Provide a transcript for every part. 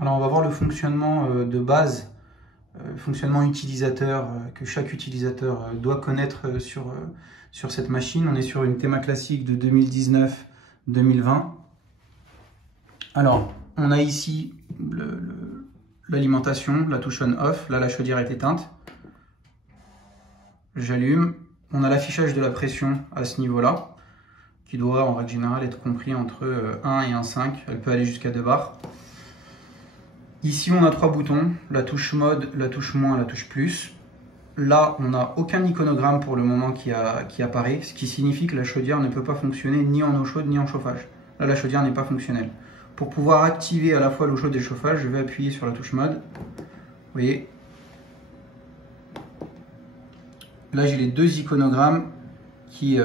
Alors on va voir le fonctionnement de base, le fonctionnement utilisateur que chaque utilisateur doit connaître sur cette machine. On est sur une Tema classique de 2019-2020. Alors on a ici l'alimentation, la touche on-off. Là la chaudière est éteinte. J'allume. On a l'affichage de la pression à ce niveau-là, qui doit en règle générale être compris entre 1 et 1,5. Elle peut aller jusqu'à 2 bars. Ici, on a 3 boutons, la touche mode, la touche moins, la touche plus. Là, on n'a aucun iconogramme pour le moment qui apparaît, ce qui signifie que la chaudière ne peut pas fonctionner ni en eau chaude ni en chauffage. Là, la chaudière n'est pas fonctionnelle. Pour pouvoir activer à la fois l'eau chaude et le chauffage, je vais appuyer sur la touche mode. Vous voyez, là, j'ai les deux iconogrammes qui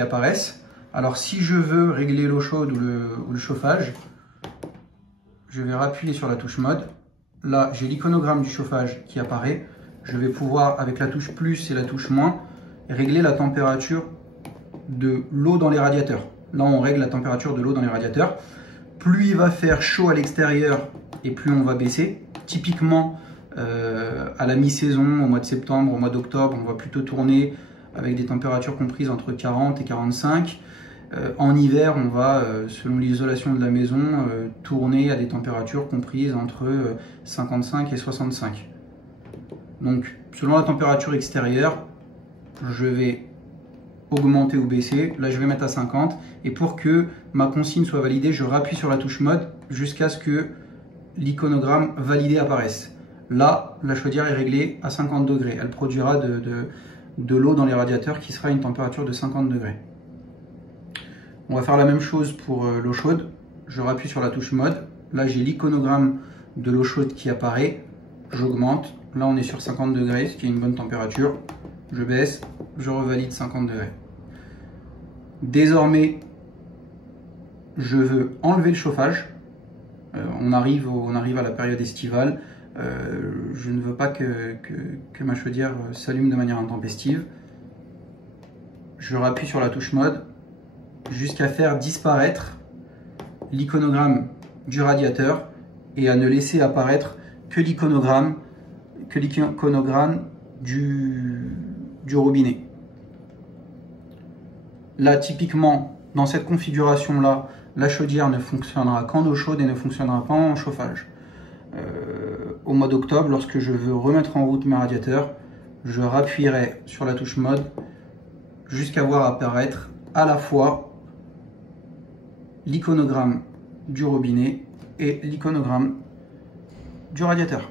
apparaissent. Alors, si je veux régler l'eau chaude ou le chauffage, je vais appuyer sur la touche mode. Là, j'ai l'iconogramme du chauffage qui apparaît. Je vais pouvoir, avec la touche plus et la touche moins, régler la température de l'eau dans les radiateurs. Là, on règle la température de l'eau dans les radiateurs. Plus il va faire chaud à l'extérieur et plus on va baisser. Typiquement, à la mi-saison, au mois de septembre, au mois d'octobre, on va plutôt tourner avec des températures comprises entre 40 et 45. En hiver, on va, selon l'isolation de la maison, tourner à des températures comprises entre 55 et 65. Donc, selon la température extérieure, je vais augmenter ou baisser. Là, je vais mettre à 50. Et pour que ma consigne soit validée, je rappuie sur la touche mode jusqu'à ce que l'iconogramme validé apparaisse. Là, la chaudière est réglée à 50 degrés. Elle produira de l'eau dans les radiateurs qui sera à une température de 50 degrés. On va faire la même chose pour l'eau chaude. Je rappuie sur la touche mode. Là, j'ai l'iconogramme de l'eau chaude qui apparaît. J'augmente. Là, on est sur 50 degrés, ce qui est une bonne température. Je baisse. Je revalide 50 degrés. Désormais, je veux enlever le chauffage. On arrive à la période estivale. Je ne veux pas que ma chaudière s'allume de manière intempestive. Je rappuie sur la touche mode jusqu'à faire disparaître l'iconogramme du radiateur et à ne laisser apparaître que l'iconogramme du robinet. Là, typiquement, dans cette configuration-là, la chaudière ne fonctionnera qu'en eau chaude et ne fonctionnera pas en chauffage. Au mois d'octobre, lorsque je veux remettre en route mes radiateurs, je rappuierai sur la touche mode jusqu'à voir apparaître à la fois l'iconogramme du robinet et l'iconogramme du radiateur.